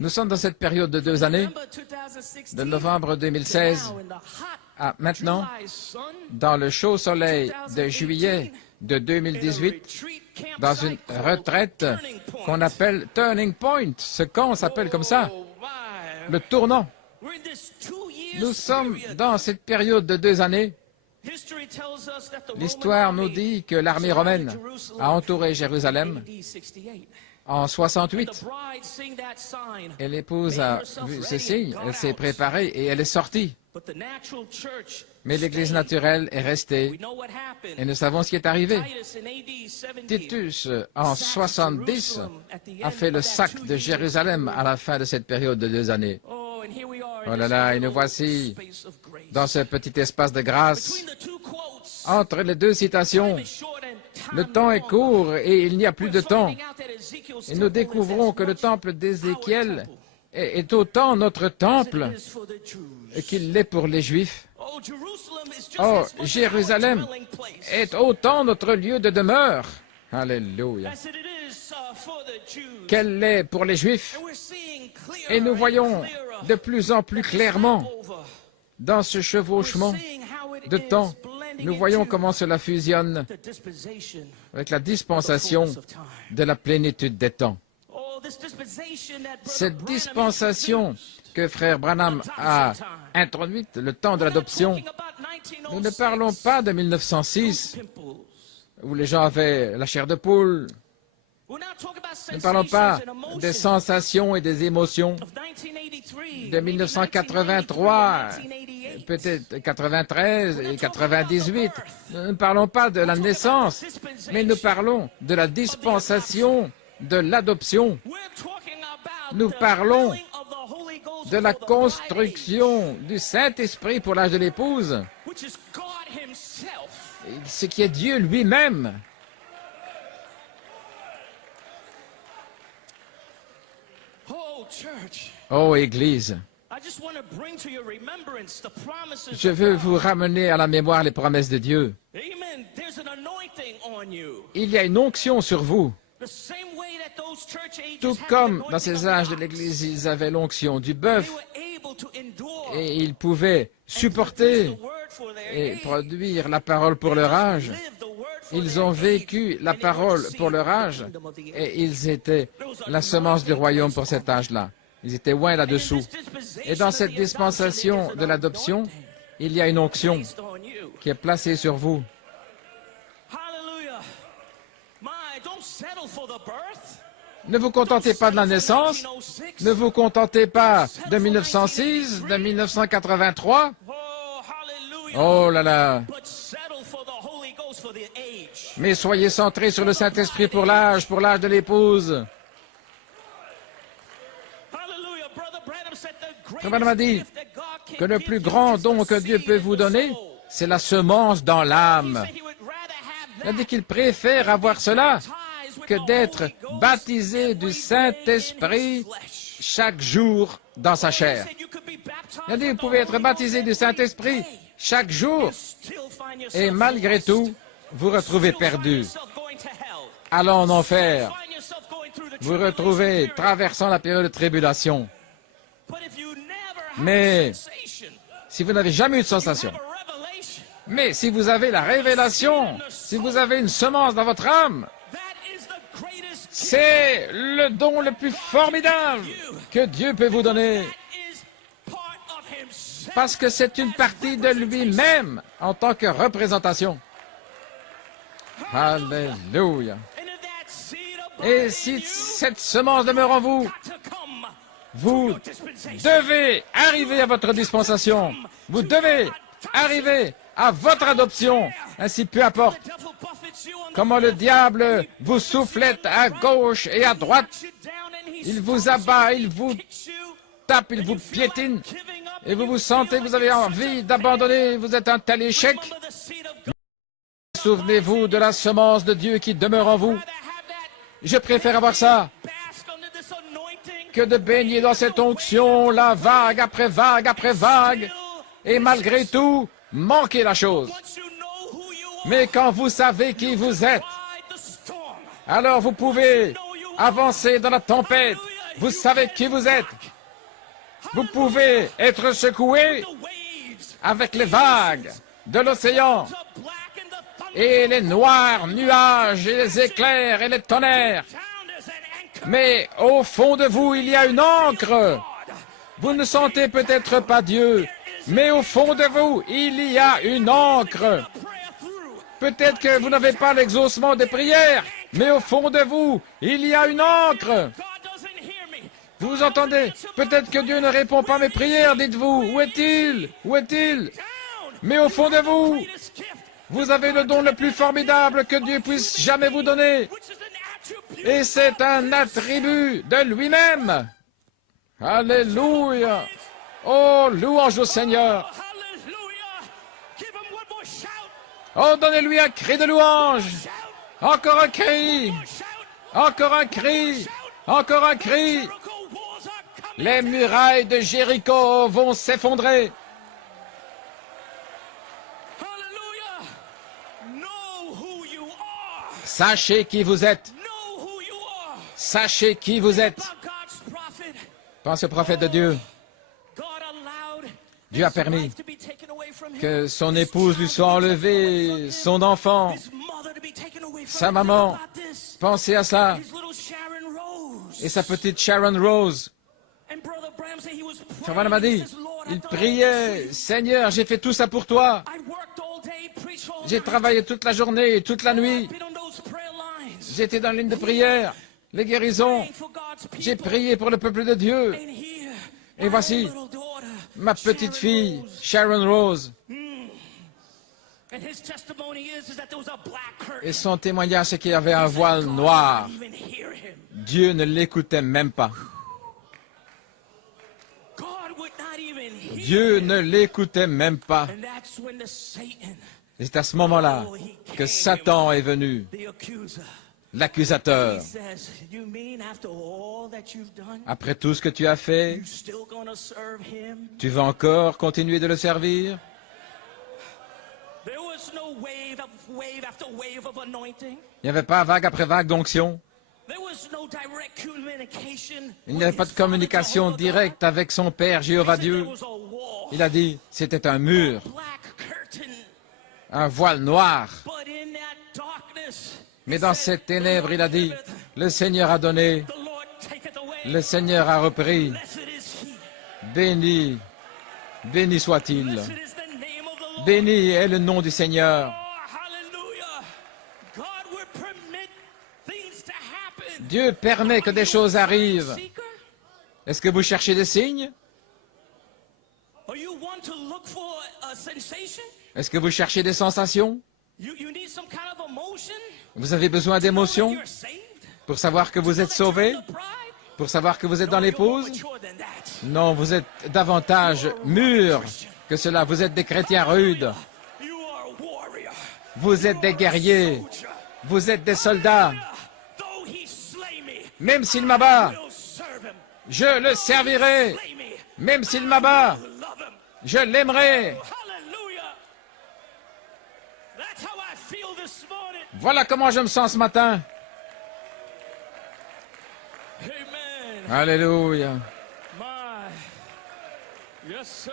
Nous sommes dans cette période de 2 années, de novembre 2016 à maintenant, dans le chaud soleil de juillet de 2018, dans une retraite qu'on appelle Turning Point. Ce camp s'appelle comme ça, le tournant. Nous sommes dans cette période de 2 années. L'histoire nous dit que l'armée romaine a entouré Jérusalem en 68. Et l'épouse a vu ce signe, elle s'est préparée et elle est sortie. Mais l'Église naturelle est restée. Et nous savons ce qui est arrivé. Titus, en 70, a fait le sac de Jérusalem à la fin de cette période de 2 années. Oh là là, et nous voici dans ce petit espace de grâce. Entre les 2 citations, le temps est court et il n'y a plus de temps. Et nous découvrons que le temple d'Ézéchiel est autant notre temple qu'il l'est pour les Juifs. Oh, Jérusalem est autant notre lieu de demeure. Alléluia. Qu'elle l'est pour les Juifs. Et nous voyons de plus en plus clairement dans ce chevauchement de temps. Nous voyons comment cela fusionne avec la dispensation de la plénitude des temps. Cette dispensation que frère Branham a introduite, le temps de l'adoption, nous ne parlons pas de 1906, où les gens avaient la chair de poule. Nous ne parlons pas des sensations et des émotions de 1983, peut-être 93 et 98. Nous ne parlons pas de la naissance, mais nous parlons de la dispensation de l'adoption. Nous parlons de la construction du Saint-Esprit pour l'âge de l'épouse, ce qui est Dieu lui-même. Oh, Église, je veux vous ramener à la mémoire les promesses de Dieu. Il y a une onction sur vous. Tout comme dans ces âges de l'Église, ils avaient l'onction du bœuf et ils pouvaient supporter et produire la parole pour leur âge. Ils ont vécu la parole pour leur âge et ils étaient la semence du royaume pour cet âge-là. Ils étaient loin là-dessous. Et dans cette dispensation de l'adoption, il y a une onction qui est placée sur vous. Ne vous contentez pas de la naissance, ne vous contentez pas de 1906, de 1983. Oh là là! Mais soyez centrés sur le Saint-Esprit pour l'âge de l'épouse. Frère Branham a dit que le plus grand don que Dieu peut vous donner, c'est la semence dans l'âme. Il a dit qu'il préfère avoir cela que d'être baptisé du Saint-Esprit chaque jour dans sa chair. Il a dit, vous pouvez être baptisé du Saint-Esprit chaque jour et malgré tout, vous retrouvez perdu, allant en enfer, vous retrouvez traversant la période de tribulation. Mais si vous n'avez jamais eu de sensation, mais si vous avez la révélation, si vous avez une semence dans votre âme, c'est le don le plus formidable que Dieu peut vous donner. Parce que c'est une partie de lui-même en tant que représentation. Alléluia. Et si cette semence demeure en vous, vous devez arriver à votre dispensation. Vous devez arriver à votre adoption. Ainsi, peu importe comment le diable vous soufflette à gauche et à droite, il vous abat, il vous tape, il vous piétine, et vous vous sentez, vous avez envie d'abandonner, vous êtes un tel échec. Souvenez-vous de la semence de Dieu qui demeure en vous. Je préfère avoir ça que de baigner dans cette onction, la vague après vague après vague, et malgré tout, manquer la chose. Mais quand vous savez qui vous êtes, alors vous pouvez Avancez dans la tempête. Vous savez qui vous êtes. Vous pouvez être secoué avec les vagues de l'océan et les noirs nuages et les éclairs et les tonnerres. Mais au fond de vous, il y a une ancre. Vous ne sentez peut-être pas Dieu, mais au fond de vous, il y a une ancre. Peut-être que vous n'avez pas l'exaucement des prières, mais au fond de vous, il y a une ancre. Vous entendez? Peut-être que Dieu ne répond pas à mes prières, dites-vous. Où est-il? Où est-il? Mais au fond de vous, vous avez le don le plus formidable que Dieu puisse jamais vous donner. Et c'est un attribut de lui-même. Alléluia. Oh, louange au Seigneur. Oh, donnez-lui un cri de louange. Encore un cri. Encore un cri. Encore un cri. Les murailles de Jéricho vont s'effondrer. Sachez qui vous êtes. Sachez qui vous êtes. Pensez au prophète de Dieu. Dieu a permis que son épouse lui soit enlevée, son enfant, sa maman. Pensez à cela. Et sa petite Sharon Rose. Frère Branham a dit, il priait, Seigneur, j'ai fait tout ça pour toi. J'ai travaillé toute la journée et toute la nuit. J'étais dans la ligne de prière, les guérisons. J'ai prié pour le peuple de Dieu. Et voici ma petite fille, Sharon Rose. Et son témoignage, c'est qu'il y avait un voile noir. Dieu ne l'écoutait même pas. Dieu ne l'écoutait même pas. Et c'est à ce moment-là que Satan est venu, l'accusateur. Après tout ce que tu as fait, tu vas encore continuer de le servir? Il n'y avait pas vague après vague d'onction. Il n'y avait pas de communication directe avec son Père, Jéhovah Dieu. Il a dit, c'était un mur, un voile noir. Mais dans cette ténèbre, il a dit, le Seigneur a donné, le Seigneur a repris. Béni, béni soit-il. Béni est le nom du Seigneur. Dieu permet que des choses arrivent. Est-ce que vous cherchez des signes? Est-ce que vous cherchez des sensations? Vous avez besoin d'émotions pour savoir que vous êtes sauvé? Pour savoir que vous êtes dans l'épouse? Non, vous êtes davantage mûrs que cela. Vous êtes des chrétiens rudes. Vous êtes des guerriers. Vous êtes des soldats. Même s'il m'abat, je le servirai. Même s'il m'abat, je l'aimerai. Voilà comment je me sens ce matin. Alléluia. Yes, sir.